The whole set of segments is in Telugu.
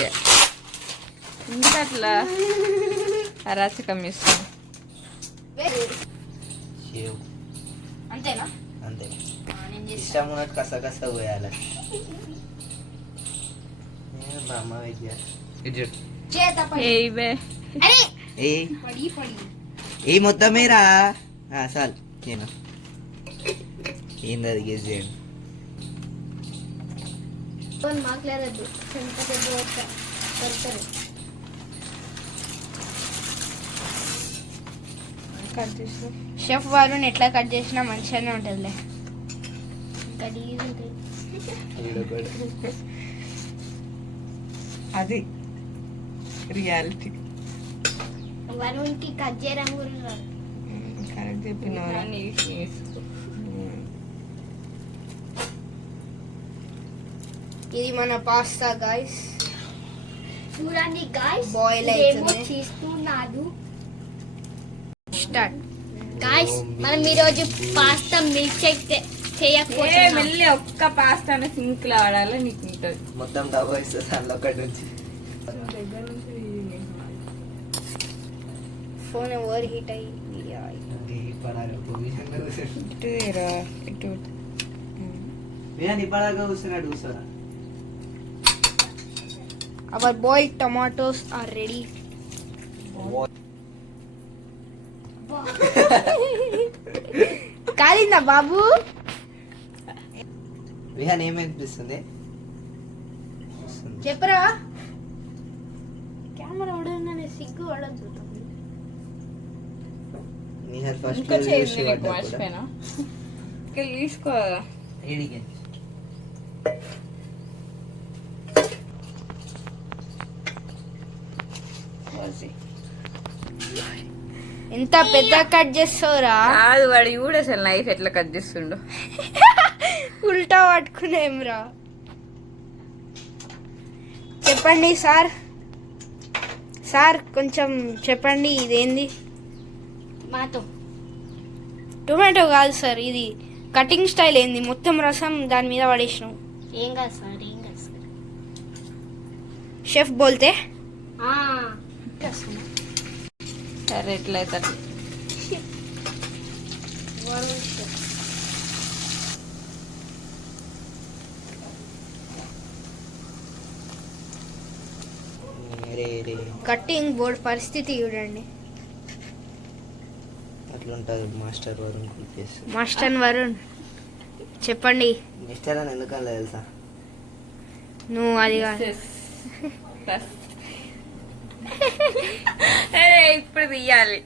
మంచిగా ఇంకా అట్లా అరాచకం ఇస్తాను. అంతేనా? అంతే, ఇష్టం ఉన్నట్టు కస పోయాలి. అమ్మ విద్య ఏ మొత్తం మీరా చాలు. నేను ఏంది అది గెస్ చేయండి. మాట్లాడద్దు. షెఫ్ వరుణ్ ఎట్లా కట్ చేసినా మంచిగానే ఉంటుందిలే. అది రియాలిటీ. వరుణ్కి కట్ చేయడం కూడా కరెక్ట్ చెప్పిన. ఇది మన పాస్తా గాయ్స్. చూడండి గాయ్స్, బాయిల్ అవుతుంది. చేస్తున్నాడు. Start guys. మనం ఈరోజు పాస్తా మిల్క్ షేక్ చేయకపోతే మళ్ళీ ఒక్క పాస్తా సింక్ లో ఆడాలి. నీకు ఉంటుంది మొత్తం డబ్బా ఇస్తుంది దానిలో ఒకటి నుంచి. ఫోన్ ఓవర్ హీట్ అయ్యి కూర్చున్నాడు. Our boiled tomatoes are ready. కాలిందా బాబు? విహాన్ ఏమనిపిస్తుంది చెప్పరా? కెమెరా ఉడగానే సిగ్గు పడదు. ఇంకా చేయండి. మర్చిపోయినా తీసుకో. ఎంత పెద్ద కట్ చేస్తావురా? కాదు, వాడు కూడా అసలు నైఫ్ ఎట్లా కట్ చేస్తుండో. ఉల్టా పట్టుకునేమ్రా. చెప్పండి సార్. సార్ కొంచెం చెప్పండి, ఇదేంది? టొమాటో కాదు సార్, ఇది కటింగ్ స్టైల్ ఏంది? మొత్తం రసం దాని మీద పడేసినావు. ఏం కాదు సార్, ఏం కాదు సార్. షెఫ్ బోల్తే సరే ఎట్లయితే కట్టింగ్ బోర్డ్ పరిస్థితి చూడండి. అట్లుంటది మాస్టర్ వరుణ్. మాస్టర్ వరుణ్ చెప్పండి. మిస్టర్ అని ఎందుకన్నా తెలుసా? నువ్వు అది కాదు. ఇప్పుడు తీయాలి.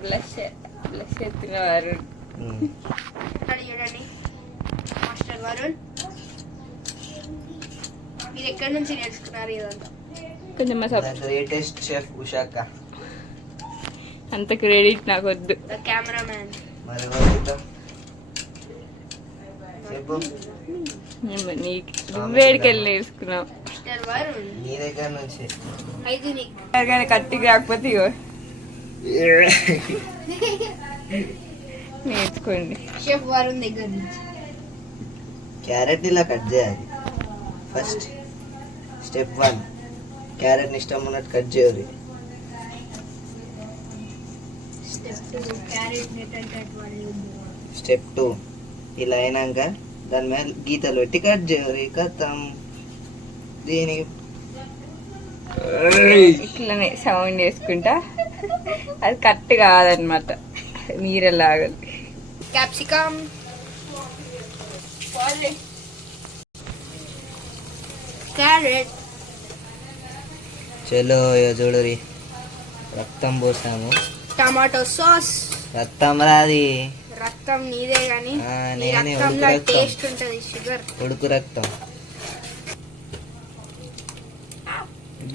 బ్లష్ ఎత్తిన వరుణ్. చూడండి మాస్టర్ వరుణ్, మీరు ఎక్కడి నుంచి నేర్చుకున్నారు ఇదంతా? కొంచెం గ్రేటెస్ట్ షెఫ్ ఉషాక. అంత క్రెడిట్ నాకు వద్దు. కెమెరామ్యాన్ వేడికెళ్ళి నేర్చుకున్నావు. నీ దగ్గర నుంచి కత్తి కాకపోతే ఇగో నేర్చుకోండి. షెఫ్ వరుణ్ దగ్గర నుంచి. క్యారెట్ ఇలా కట్ చేయాలి. ఫస్ట్ స్టెప్ 1, క్యారెట్ ని ఇష్టం ఉన్నట్టు కట్ చేయాలి. స్టెప్ 2, ఇలా అయినాక దాని మీద గీతలు పెట్టి కట్ చేయాలి. కథం దీని ఇట్లనే సౌండ్ చేసుకుంటా. అది కట్ కాదనమాట, మీరెలాగా. Capsicum, carrot. చలో చూడరి, రక్తం పోసాము. Tomato sauce. రక్తం రాది, రక్తం నీదే గాని నేనే. టేస్ట్ ఉంటది. షుగర్, ఉడుకు రక్తం.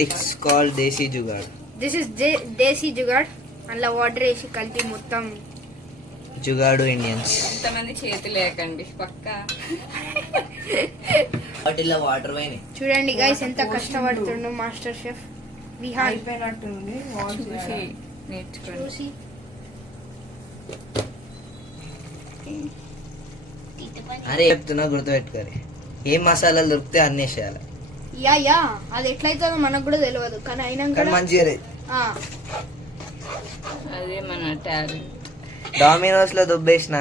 It's called desi jugaad. This is desi jugaad. అందులో వాటర్ వేసి కలిపి మొత్తం జుగాడు ఇండియన్స్. ఇంతమంది చేతి లేకండి పక్క. వాటిలో వాటర్ పోయినాయి. చూడండి గైస్ ఎంత కష్టపడుతుండు మాస్టర్ షెఫ్ విహాన్. అయిపోయినట్టుంది. చూసి నేర్చుకోండి. అరే చెప్తున్నా, గుర్తుపెట్టుకోరు. ఏం మసాలాలు దొరికితే అన్నీ వేసేయాలి. యా అది ఎట్లయితుందో మనకు కూడా తెలియదు కానీ అయినా కానీ కూడా మంచిగా అదే మన టాలెంట్. డామినోస్ లో దుబ్బేసిన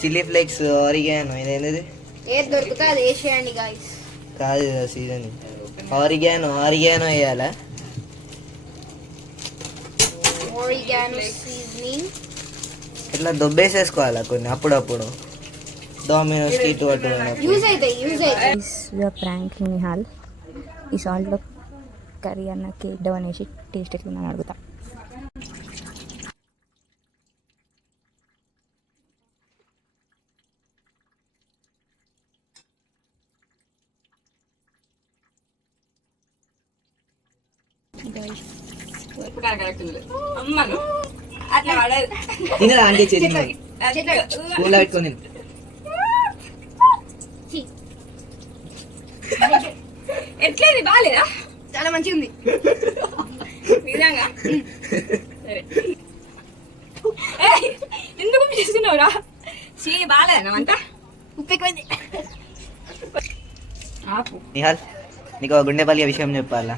చిల్లీ ఫ్లేక్స్ ఆరిగానో ఇదేంటిది ఏది దొరికితే అది వేసేయండి గాయస్. కాదు సీజన్ ఆరిగానో వేయాలా ఆరిగానో సీజనింగ్ ఇట్లా దుబ్బేసేసుకోవాలా కొన్ని అప్పుడప్పుడు డామినోస్ కి ఇటు అటు యూజ్ అవుతాయి. యూఆర్ ప్రాంకింగ్ నిహాల్. ఈ సాల్ట్లో కర్రీ అన్నకి ఇద్దాం అనేసి టేస్ట్ ఎట్లా అడుగుతా. ఇప్పుడు కరెక్ట్ ఉంది. అమ్మను అట్లా పడదు. తినదా అంటే స్కూల్లో పెట్టుకొని ఎట్లేదు బాగాలేదా? చాలా మంచిగా ఉంది నిజంగా. సరే ఎందుకు చేస్తున్నావురా? బాగాలేదా అంత ఉప్పు ఎక్కువైంది. ఆపు. నిహాల్ నీకు ఒక గుండెపల్లి విషయం చెప్పాలా.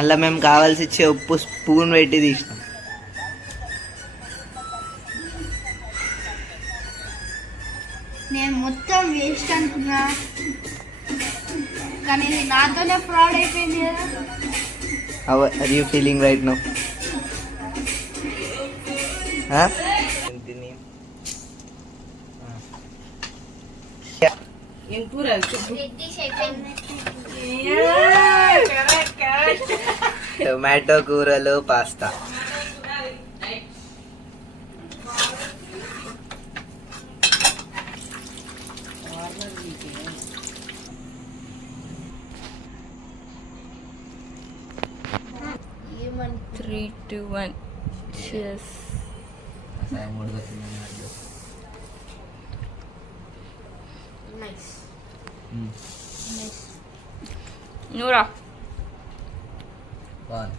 అలా మేము కావాల్సి ఇచ్చే ఉప్పు స్పూన్ పెట్టి తీసినాం. నేను మొత్తం వేస్ట్ అనుకున్నా కానీ ఇది నాతోనే ఫ్రాడ్ అయిపోయింది కదా. How are you feeling right now? ఏం కూర? టొమాటో కూరలు పాస్తా. ఏమని 3, 2, 1 cheers. నైస్ నూరా బాగుంది.